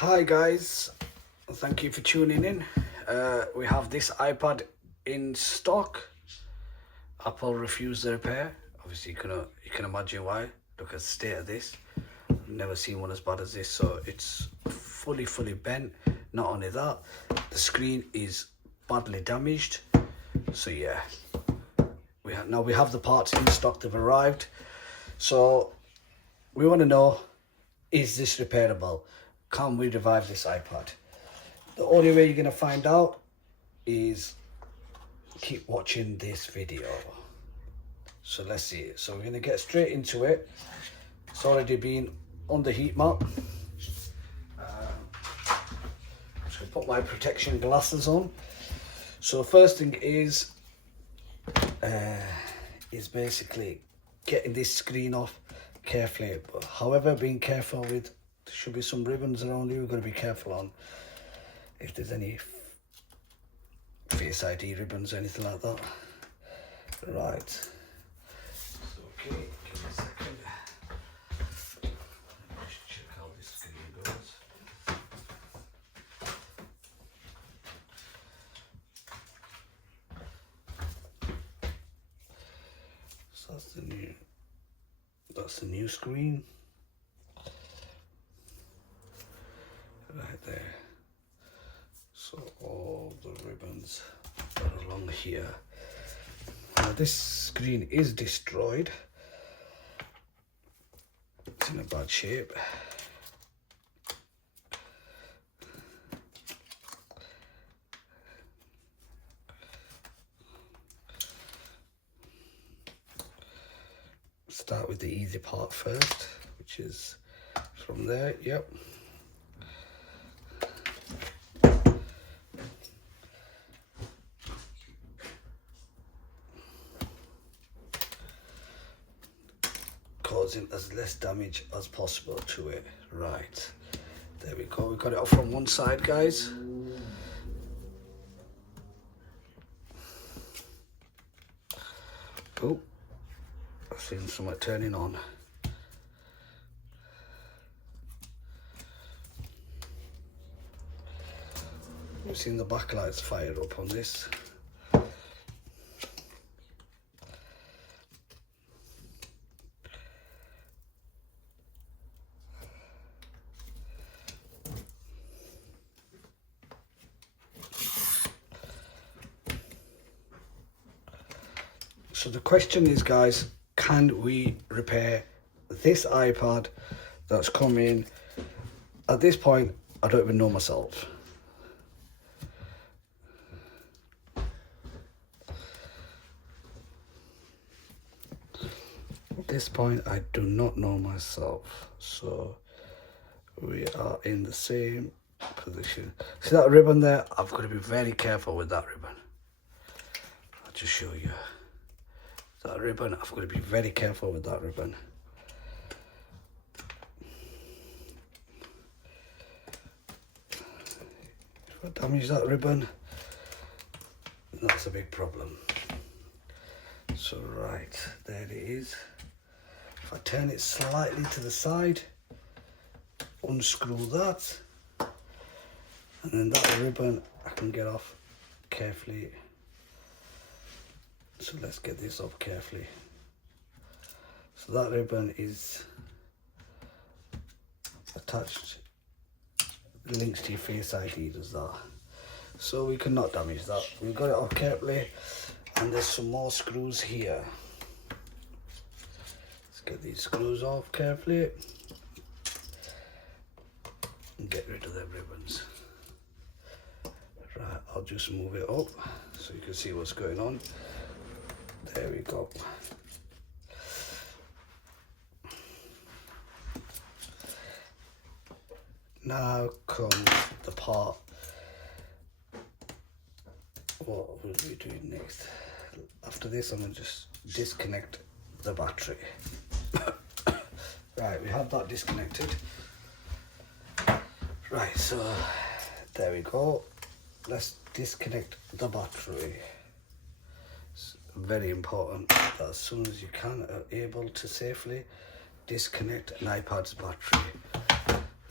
Hi guys, thank you for tuning in. We have this iPad in stock. Apple refused the repair. Obviously you can imagine why. Look at the state of this. I've never seen one as bad as this. So it's fully bent. Not only that, the screen is badly damaged. So yeah, now we have the parts in stock. They've arrived. So we want to know, is this repairable? Can we revive this iPad? The only way you're going to find out is keep watching this video. So let's see it. So we're going to get straight into it. It's already been on the heat mat. I'm just going to put my protection glasses on. So first thing is basically getting this screen off carefully. But however, being careful with, there should be some ribbons around you. We've got to be careful on if there's any Face ID ribbons or anything like that. Right. Okay, give me a second. Let's check how this screen goes. So that's the new screen. Right there. So all the ribbons are along here. Now this screen is destroyed. It's in a bad shape. Start with the easy part first, which is from there. Yep. Causing as less damage as possible to it. Right, there we go. We got it off from one side, guys. Oh, I've seen something turning on. We've seen the backlights fire up on this. So the question is, guys, can we repair this iPad that's come in? At this point, I don't even know myself. At this point, I do not know myself. So we are in the same position. See that ribbon there? I've got to be very careful with that ribbon. I'll just show you. That ribbon, I've got to be very careful with that ribbon. If I damage that ribbon, that's a big problem. So right, there it is. If I turn it slightly to the side, unscrew that, and then that ribbon I can get off carefully. So let's get this off carefully. So that ribbon is attached, links to your Face ID, does that. So we cannot damage that. We've got it off carefully, and there's some more screws here. Let's get these screws off carefully and get rid of the ribbons. Right, I'll just move it up so you can see what's going on. There we go. Now comes the part. What will we do next? After this, I'm going to just disconnect the battery. Right, we have that disconnected. Right, so there we go. Let's disconnect the battery. Very important that as soon as you can are able to safely disconnect an iPad's battery.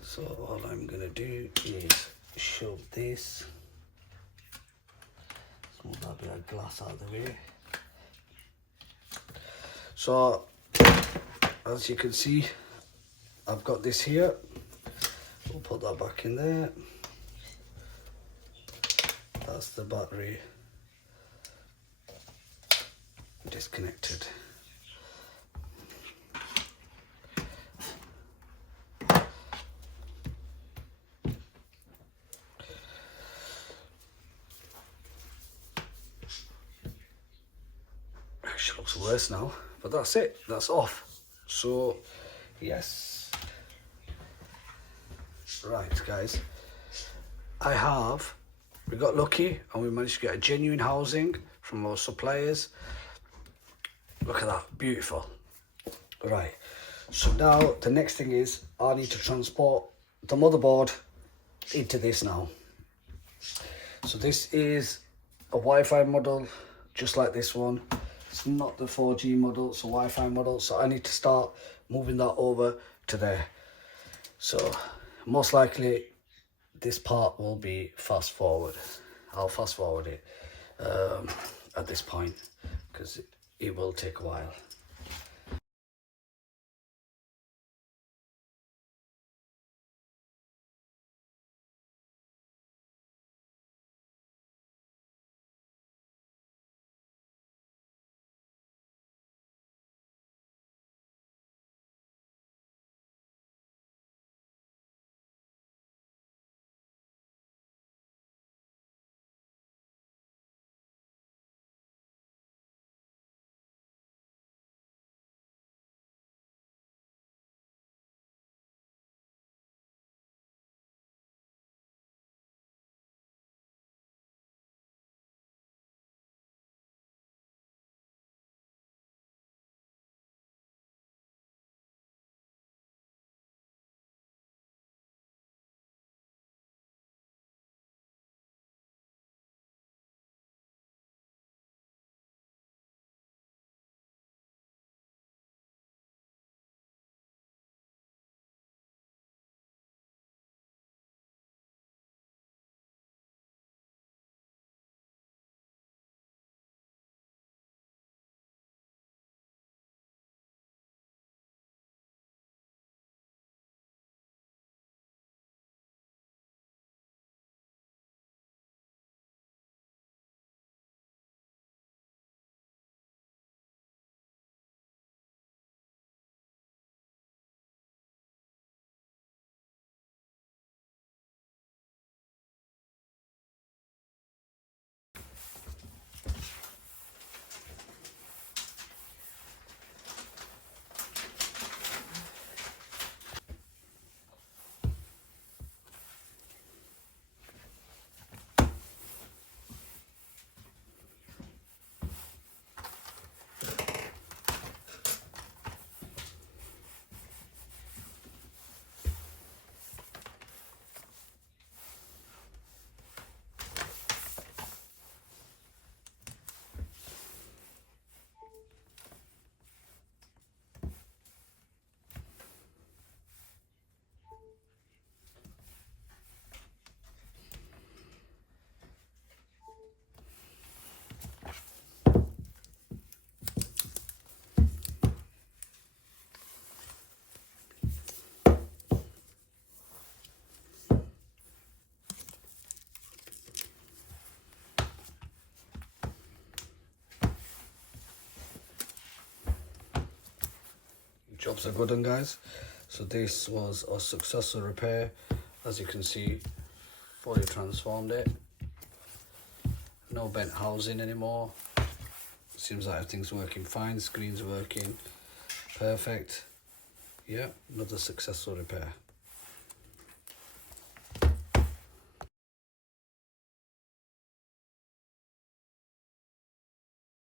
So all I'm gonna do is shove this, move that bit of glass out of the way. So as you can see, I've got this here. We'll put that back in there. That's the battery disconnected. Actually looks worse now, but that's it, that's off. So yes, right guys, we got lucky and we managed to get a genuine housing from our suppliers. Look at that, beautiful. Right, so now the next thing is I need to transport the motherboard into this now. So this is a Wi-Fi model, just like this one. It's not the 4G model, it's a Wi-Fi model, so I need to start moving that over to there. So most likely this part will be fast forward. I'll fast forward it at this point because it will take a while. Jobs are good done, guys. So this was a successful repair. As you can see, fully transformed it. No bent housing anymore. Seems like everything's working fine. Screen's working perfect. Yeah, another successful repair.